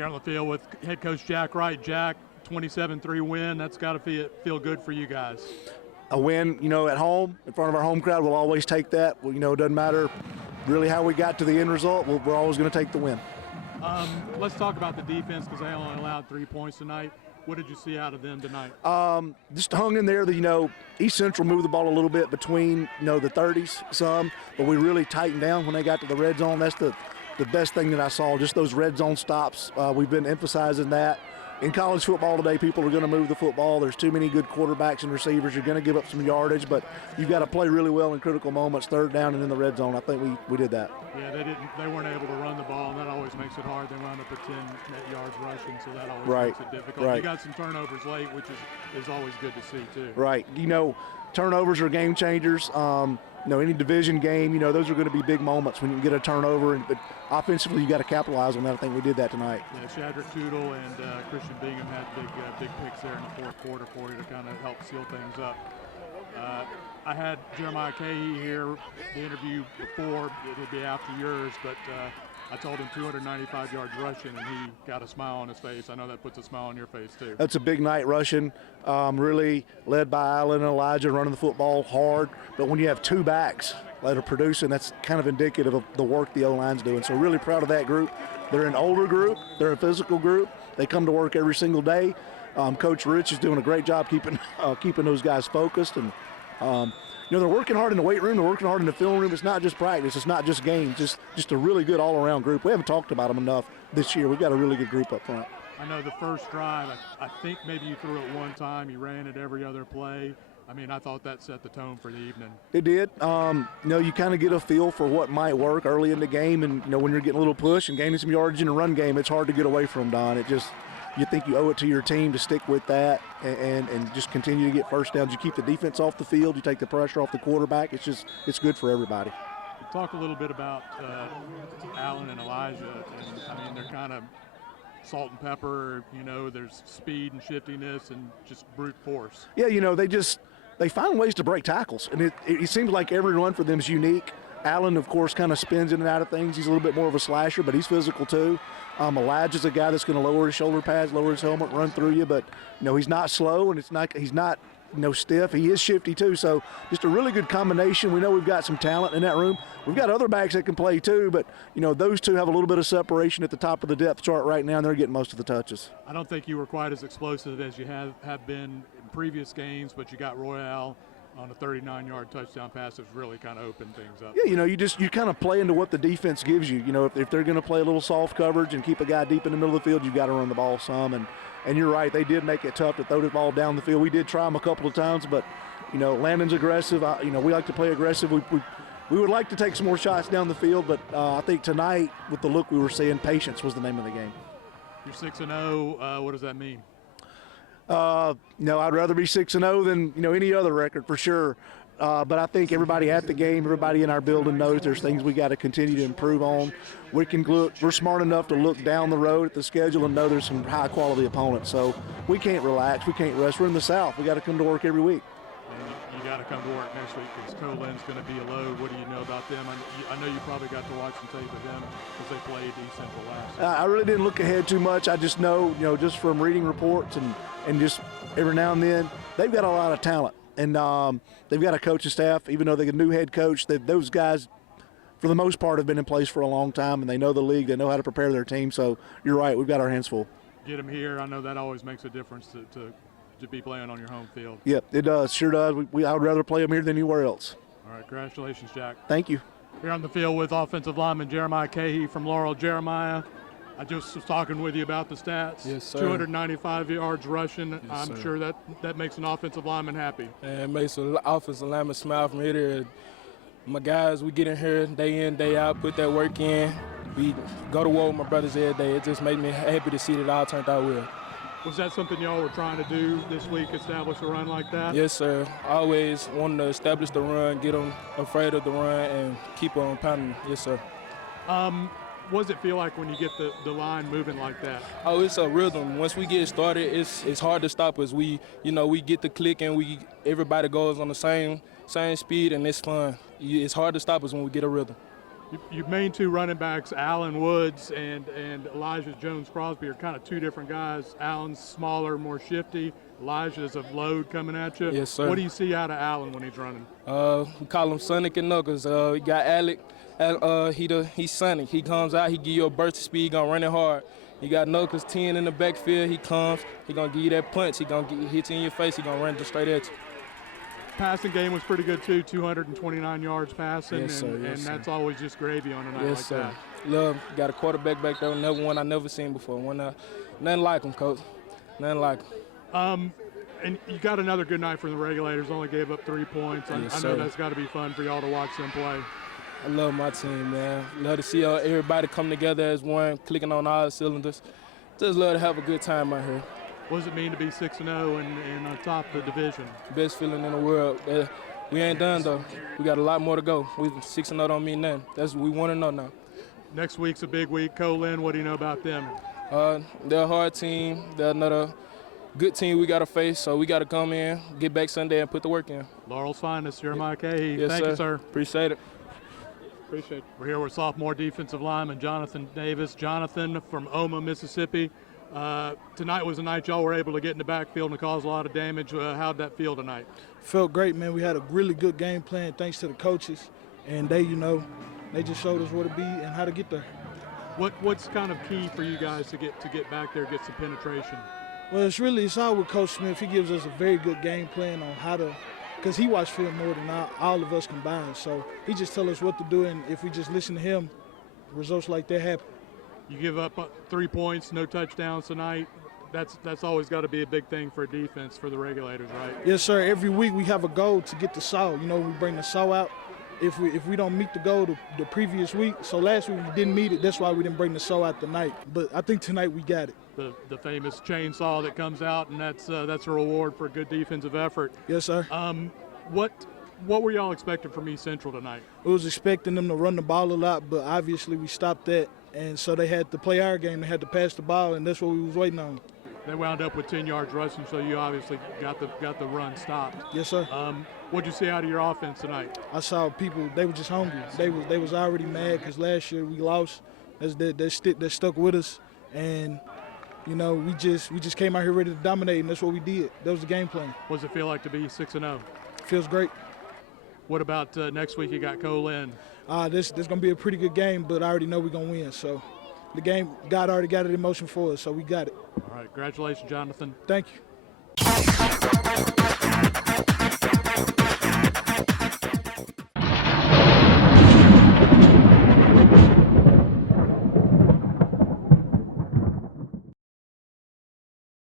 Here on the field with head coach Jack Wright. Jack, 27-3 win. That's got to feel good for you guys. A win, at home in front of our home crowd, we'll always take that. It doesn't matter really how we got to the end result. We're always going to take the win. Let's talk about the defense because they only allowed 3 points tonight. What did you see out of them tonight? Just hung in there. East Central moved the ball a little bit between, the 30s some, but we really tightened down when they got to the red zone. That's the best thing that I saw, just those red zone stops. We've been emphasizing that. In college football today, people are going to move the football. There's too many good quarterbacks and receivers. You're going to give up some yardage, but you've got to play really well in critical moments, third down and in the red zone. I think we did that. Yeah, they weren't able to run the ball, and that always makes it hard. They wound up at 10 net yards rushing, so that always makes it difficult. Right. You got some turnovers late, which is always good to see too. Right. Turnovers are game changers. Any division game, those are going to be big moments when you get a turnover. But offensively, you got to capitalize on that. I think we did that tonight. Yeah, Shadrack Tootle and Christian Bingham had big picks there in the fourth quarter for you to kind of help seal things up. I had Jeremiah Keyhea here, the interview before. It would be after yours, but I told him 295 yards rushing, and he got a smile on his face. I know that puts a smile on your face, too. That's a big night rushing, really led by Allen and Elijah, running the football hard. But when you have two backs that are producing, that's kind of indicative of the work the O-line's doing. So really proud of that group. They're an older group. They're a physical group. They come to work every single day. Coach Rich is doing a great job keeping those guys focused. And, they're working hard in the weight room. They're working hard in the film room. It's not just practice. It's not just games. Just a really good all-around group. We haven't talked about them enough this year. We've got a really good group up front. I know the first drive, I think maybe you threw it one time. You ran it every other play. I thought that set the tone for the evening. It did. You kind of get a feel for what might work early in the game. And, when you're getting a little push and gaining some yardage in the run game, it's hard to get away from, Don. You think you owe it to your team to stick with that and just continue to get first downs. You keep the defense off the field. You take the pressure off the quarterback. It's good for everybody. Talk a little bit about Allen and Elijah. And, they're kind of salt and pepper. There's speed and shiftiness and just brute force. Yeah, they find ways to break tackles. And it seems like every run for them is unique. Allen, of course, kind of spins in and out of things. He's a little bit more of a slasher, but he's physical too. Elijah's a guy that's going to lower his shoulder pads, lower his helmet, run through you, but he's not slow and he's not stiff. He is shifty too. So just a really good combination. We know we've got some talent in that room. We've got other backs that can play too, but those two have a little bit of separation at the top of the depth chart right now, and they're getting most of the touches. I don't think you were quite as explosive as you have been in previous games, but you got Royale on a 39-yard touchdown pass that's really kind of opened things up. Yeah, you kind of play into what the defense gives you. If they're going to play a little soft coverage and keep a guy deep in the middle of the field, you've got to run the ball some. And you're right, they did make it tough to throw the ball down the field. We did try them a couple of times, but Landon's aggressive. We like to play aggressive. We would like to take some more shots down the field, but I think tonight, with the look we were seeing, patience was the name of the game. You're 6-0. What does that mean? I'd rather be 6-0 than any other record for sure. But I think everybody at the game, everybody in our building knows there's things we got to continue to improve on. We're smart enough to look down the road at the schedule and know there's some high quality opponents. So we can't relax, we can't rest. We're in the South. We got to come to work every week. And you got to come to work next week because Colin's going to be a load. What do you know about them? I know you probably got to watch some tape of them because they played East Central last year. I really didn't look ahead too much. I just know, just from reading reports and just every now and then, they've got a lot of talent. And they've got a coaching staff, even though they're a new head coach. Those guys, for the most part, have been in place for a long time, and they know the league. They know how to prepare their team. So you're right, we've got our hands full. Get them here. I know that always makes a difference to be playing on your home field. Yep, it does. Sure does. I would rather play them here than anywhere else. All right, congratulations, Jack. Thank you. Here on the field with offensive lineman Jeremiah Keyhea from Laurel. Jeremiah, I just was talking with you about the stats. Yes, sir. 295 yards rushing. Yes, I'm sir. sure that makes an offensive lineman happy. And it makes an offensive lineman smile from here to there. My guys, we get in here day in, day out, put that work in. We go to war with my brothers every day. It just made me happy to see that it all turned out well. Was that something y'all were trying to do this week, establish a run like that? Yes, sir. Always wanting to establish the run, get them afraid of the run, and keep on pounding. Yes, sir. What does it feel like when you get the line moving like that? Oh, it's a rhythm. Once we get started, it's hard to stop us. We get the click and everybody goes on the same speed, and it's fun. It's hard to stop us when we get a rhythm. Your main two running backs, Allen Woods and Elijah Jones-Crosby, are kind of two different guys. Allen's smaller, more shifty. Elijah's a load coming at you. Yes, sir. What do you see out of Allen when he's running? We call him Sonic and Knuckles. We got Alec. He's Sonic. He comes out, he give you a burst of speed, gonna run it hard. You got Knuckles 10 in the backfield. He comes, he gonna give you that punch. He gonna hit you in your face. He gonna run it straight at you. Passing game was pretty good too, 229 yards passing, Yes, sir. and that's always just gravy on a night Yes, like sir. that. Love, got a quarterback back there, another one I never seen before. Nothing like him, Coach. Nothing like him. And you got another good night from the Regulators. Only gave up 3 points. Yes, I know sir. that's got to be fun for y'all to watch them play. I love my team, man. Love to see everybody come together as one, clicking on all the cylinders. Just love to have a good time out here. What does it mean to be 6-0 and on top of the division? Best feeling in the world. We ain't done though. We got a lot more to go. 6-0 don't mean nothing. That's what we want to know now. Next week's a big week. Colin, what do you know about them? They're a hard team. They're another good team we got to face. So we got to come in, get back Sunday, and put the work in. Laurel's finest, Jeremiah Keyhea. Yes, Thank you, sir. Appreciate it. Appreciate it. We're here with sophomore defensive lineman Jonathan Davis. Jonathan from Oma, Mississippi. Tonight was a night y'all were able to get in the backfield and cause a lot of damage. How'd that feel tonight? Felt great, man. We had a really good game plan thanks to the coaches, and they just showed us where to be and how to get there. What's kind of key for you guys to get back there, get some penetration? Well, it's all with Coach Smith. He gives us a very good game plan on how to, because he watched film more than all of us combined. So he just tell us what to do, and if we just listen to him, results like that happen. You give up 3 points, no touchdowns tonight. That's always got to be a big thing for a defense for the Regulators, right? Yes, sir. Every week we have a goal to get the saw. We bring the saw out. If we don't meet the goal the previous week, so last week we didn't meet it. That's why we didn't bring the saw out tonight. But I think tonight we got it. The famous chainsaw that comes out, and that's a reward for a good defensive effort. Yes, sir. What were y'all expecting from East Central tonight? We was expecting them to run the ball a lot, but obviously we stopped that. And so they had to play our game. They had to pass the ball, and that's what we was waiting on. They wound up with 10 yards rushing, so you obviously got the run stopped. Yes, sir. What'd you see out of your offense tonight? I saw people, they were just hungry. They was already mad because last year we lost. They stuck with us. And, we just came out here ready to dominate, and that's what we did. That was the game plan. What does it feel like to be 6-0? Feels great. What about next week? You got Colin. This going to be a pretty good game, but I already know we're going to win. So the game, God already got it in motion for us, so we got it. All right. Congratulations, Jonathan. Thank you.